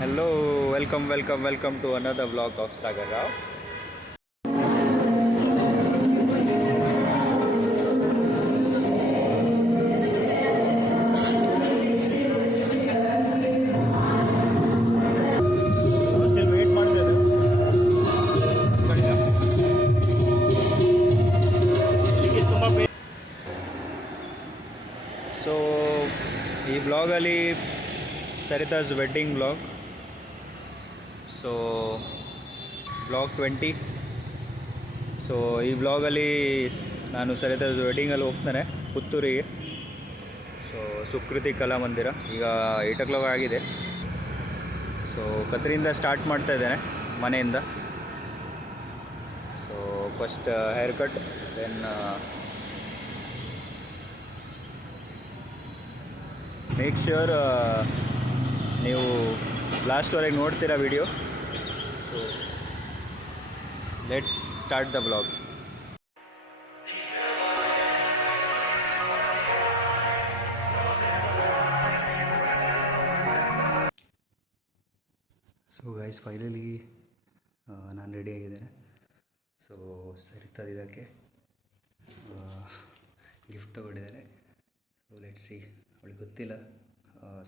Hello, welcome to another vlog of Sagar Rao. Still wait ಮಾಡ್ತಿದ್ದಾರೆ. ಇಲ್ಲಿಗೆ ತುಂಬಾ so ಈ ಬ್ಲಾಗಲ್ಲಿ Saritha's wedding blog. So blog 20. So ಈ ಬ್ಲಾಗಲ್ಲಿ ನಾನು ಸರಿತಾಸ್ ವೆಡ್ಡಿಂಗಲ್ಲಿ ಹೋಗ್ತಾನೆ ಪುತ್ತೂರಿಗೆ. ಸೊ ಸುಕೃತಿ ಕಲಾಮಂದಿರ. ಈಗ 8 o'clock ಆಗಿದೆ. ಸೊ ಕತ್ರಿಯಿಂದ ಸ್ಟಾರ್ಟ್ ಮಾಡ್ತಾ ಇದ್ದೇನೆ ಮನೆಯಿಂದ. So first haircut, then make sure ನೀವು ಲಾಸ್ಟ್ವರೆಗೆ ನೋಡ್ತೀರಾ video. So let's start the blog. So guys, finally ನಾನು ರೆಡಿ ಆಗಿದ್ದೇನೆ. ಸೊ ಸರಿತಾ ಇದಕ್ಕೆ ಗಿಫ್ಟ್ ತೊಗೊಂಡಿದ್ದಾರೆ. So let's see. ಅವಳಿಗೆ ಗೊತ್ತಿಲ್ಲ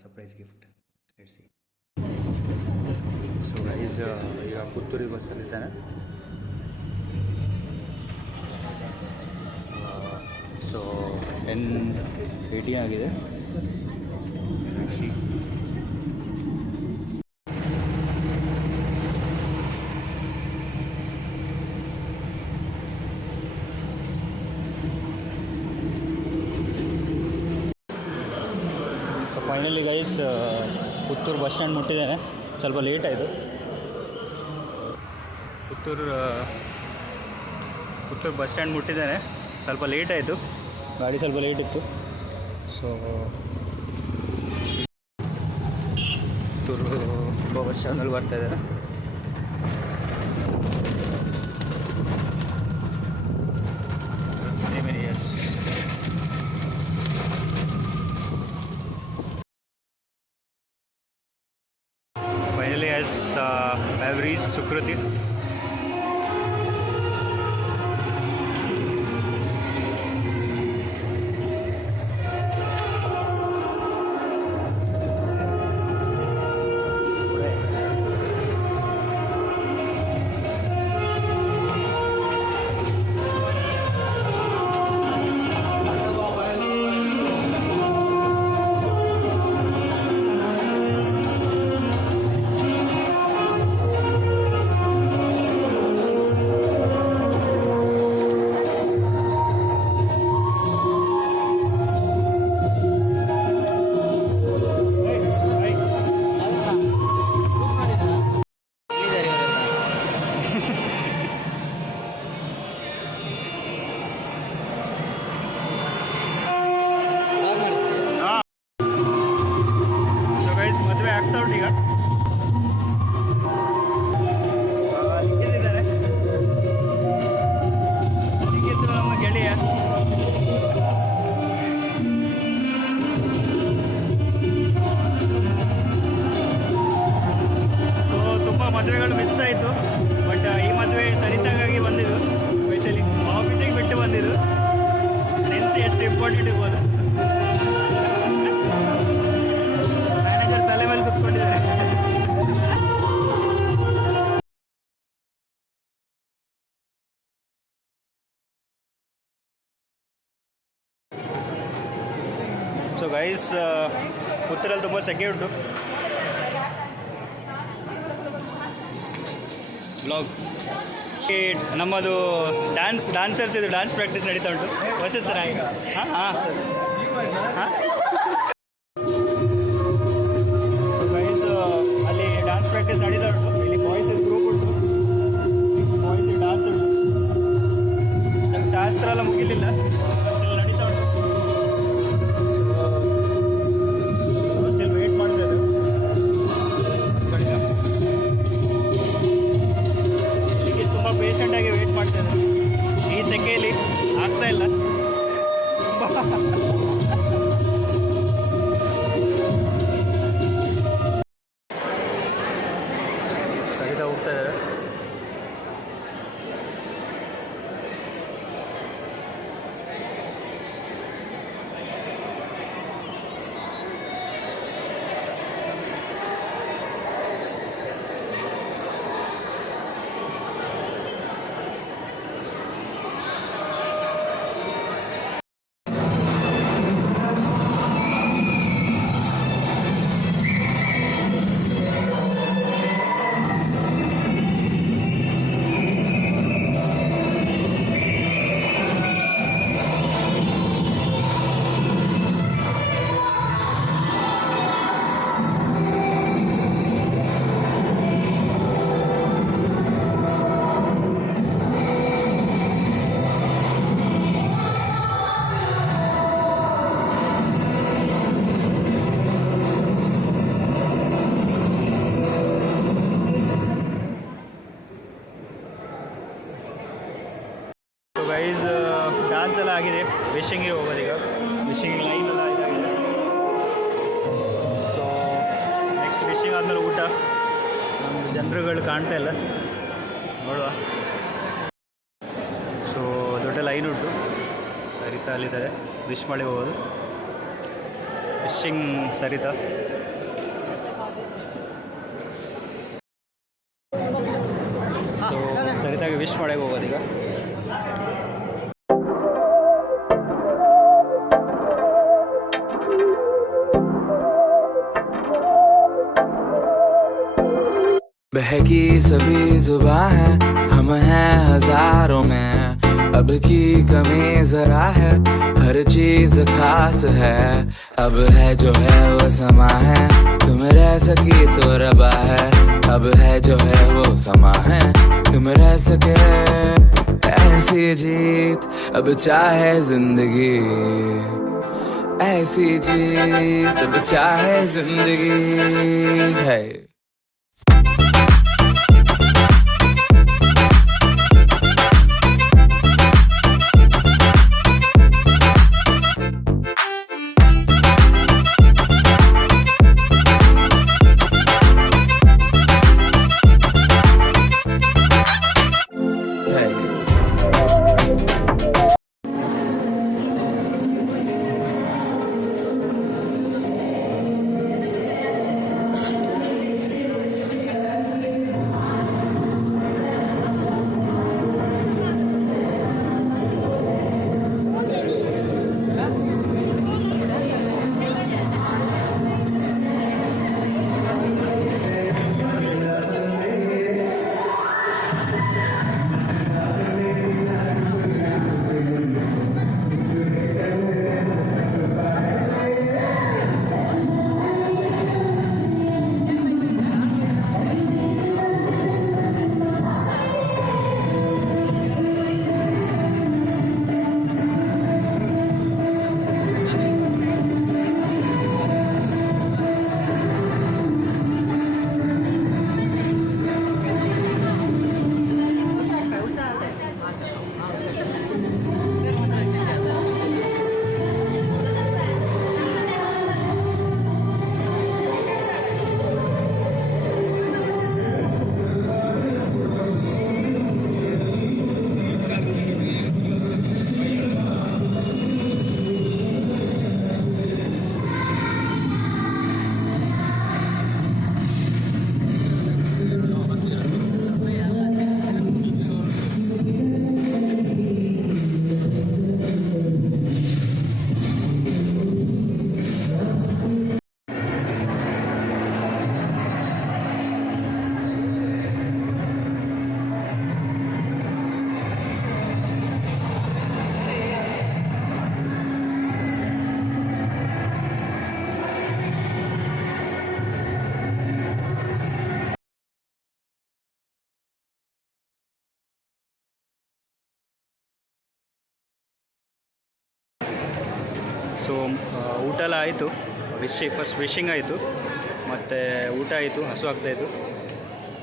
surprise gift. Let's see. So guys, ಈಗ ಪುತ್ತೂರಿಗೆ ಬಸ್ಸಲ್ಲಿದ್ದಾನೆ. ಸೊ 10:18 ಆಗಿದೆ. ಲೆಟ್ಸ್ ಸಿ. Finally guys, Puttur bus stand ಮುಟ್ಟಿದ್ದೇನೆ. ಸ್ವಲ್ಪ ಲೇಟ್ ಆಯಿತು. ಪುತ್ತೂರು ಬಸ್ ಸ್ಟ್ಯಾಂಡ್ ಮುಟ್ಟಿದ್ದೇನೆ. ಸ್ವಲ್ಪ ಲೇಟ್ ಆಯಿತು, ಗಾಡಿ ಸ್ವಲ್ಪ ಲೇಟ್ ಇತ್ತು. ಸೊ ಪುತ್ತೂರು ಬಸ್ ಸ್ಟ್ಯಾಂಡಲ್ಲಿ ಬರ್ತಾಯಿದ್ದಾರೆ. Many years. Finally, as I have reached Sukriti. ಮದುವೆಗಳು ಮಿಸ್ ಆಯಿತು. ಬಟ್ ಈ ಮದುವೆ ಸರಿತಾಗಾಗಿ ಬಂದಿದ್ದು. ಸ್ಪೆಷಲಿ ಆಫೀಸಿಗೆ ಬಿಟ್ಟು ಬಂದಿದ್ದು. ನೆನ್ಸಿ ಎಷ್ಟು ಇಂಪಾರ್ಟೆಂಟ್ ಇರ್ಬೋದು. ಮ್ಯಾನೇಜರ್ ತಲೆ ಮೇಲೆ ಕೂತ್ಕೊಂಡಿದ್ದಾರೆ. ಸೊ ಗೈಸ್, ಪುತ್ತೂರಲ್ಲಿ ತುಂಬ ಸೆಕೆ ಉಂಟು. ಬ್ಲಾಗ್ ನಮ್ಮದು ಡ್ಯಾನ್ಸರ್ಸ್ ಇದು ಡ್ಯಾನ್ಸ್ ಪ್ರಾಕ್ಟೀಸ್ ನಡೀತಾ ಉಂಟು. ವರ್ಷದ ಸರ್ ಈಗ ಸೊ ಗೈಸ್, ಅಲ್ಲಿ ಡ್ಯಾನ್ಸ್ ಪ್ರಾಕ್ಟೀಸ್ ನಡೀತಾ ಉಂಟು. ಇಲ್ಲಿ ಬಾಯ್ಸ್ ಗ್ರೂಪ್ ಉಂಟು, ಬಾಯ್ಸ್ ಡ್ಯಾನ್ಸ್ ಉಂಟು. ಶಾಸ್ತ್ರ ಎಲ್ಲ ಮುಗಿಲಿಲ್ಲ, ನಡೀತಾ ಉಂಟು. ಸ್ಟಿಲ್ ವೇಟ್ ಮಾಡ್ತಿದ್ದಾರೆ. ತುಂಬ ಪೇಷಂಟಾಗಿ ವೇಟ್ ಮಾಡ್ತಿದ್ದಾರೆ. ಈ ಸೆಕೆಯಲ್ಲಿ ಆಗ್ತಾಯಿಲ್ಲ. ಫಿಶಿಂಗಿಗೆ ಹೋಗೋದು ಈಗ. ಫಿಶಿಂಗ್ ಲೈನ್ ಎಲ್ಲ ಇದಾಗಿದೆ. ಸೊ ನೆಕ್ಸ್ಟ್ ಫಿಶಿಂಗ್ ಆದಮೇಲೆ ಊಟ. ನಮ್ಗೆ ಜನರುಗಳು ಕಾಣ್ತಾ ಇಲ್ಲ, ನೋಡುವ. ಸೊ ದೊಡ್ಡ ಲೈನ್ ಉಂಟು, ಸರಿತಾ ಅಲ್ಲಿದ್ದಾರೆ. ವಿಶ್ ಮಾಡಿ ಹೋಗೋದು. ಫಿಶಿಂಗ್ ಸರಿತಾ. ಸೊ ಸರಿತಾಗಿ ವಿಶ್ ಮಾಡಕ್ಕೆ ಹೋಗೋದು ಈಗ. बहकी सभी जुबां है, हम हैं हजारों में, अब की कमी जरा है, हर चीज खास है, अब है जो है वो समा है, तुम रह सकी तो रबा है, अब है जो है वो समा है, तुम रह सके ऐसी जीत, अब चाहे जिंदगी, ऐसी जीत अब चाहे जिंदगी है. ಸೊ ಊಟ ಎಲ್ಲ ಆಯಿತು. ಫಸ್ಟ್ ವಿಶಿಂಗ್ ಆಯಿತು, ಮತ್ತು ಊಟ ಆಯಿತು. ಹಸು ಆಗ್ತಾಯಿತ್ತು.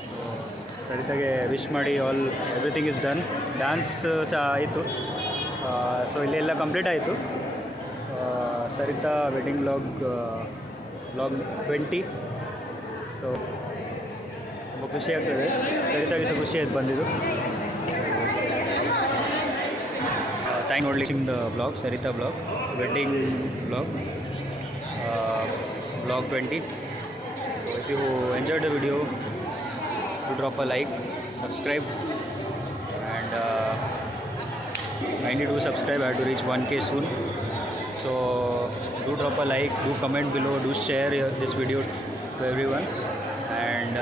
ಸೊ ಸರಿತಾಗೆ ವಿಶ್ ಮಾಡಿ ಎವ್ರಿಥಿಂಗ್ ಇಸ್ ಡನ್. ಡ್ಯಾನ್ಸ್ ಸಹ ಆಯಿತು. ಸೊ ಇಲ್ಲೆಲ್ಲ ಕಂಪ್ಲೀಟ್ ಆಯಿತು. Sarita wedding vlog 20. ಸೊ ತುಂಬ ಖುಷಿ ಆಗ್ತದೆ. ಸರಿತಾಗೆ ಸಹ ಖುಷಿ ಆಯ್ತು ಬಂದಿದ್ದು. ಥ್ಯಾಂಕ್ ನೋಡ್ಲಿಕ್ಕೆ the blog, Sarita blog wedding vlog 20. So if you enjoyed the video, do drop a like, subscribe, and kindly do subscribe. I have to reach 1K soon, so do drop a like, do comment below, do share this video to everyone, and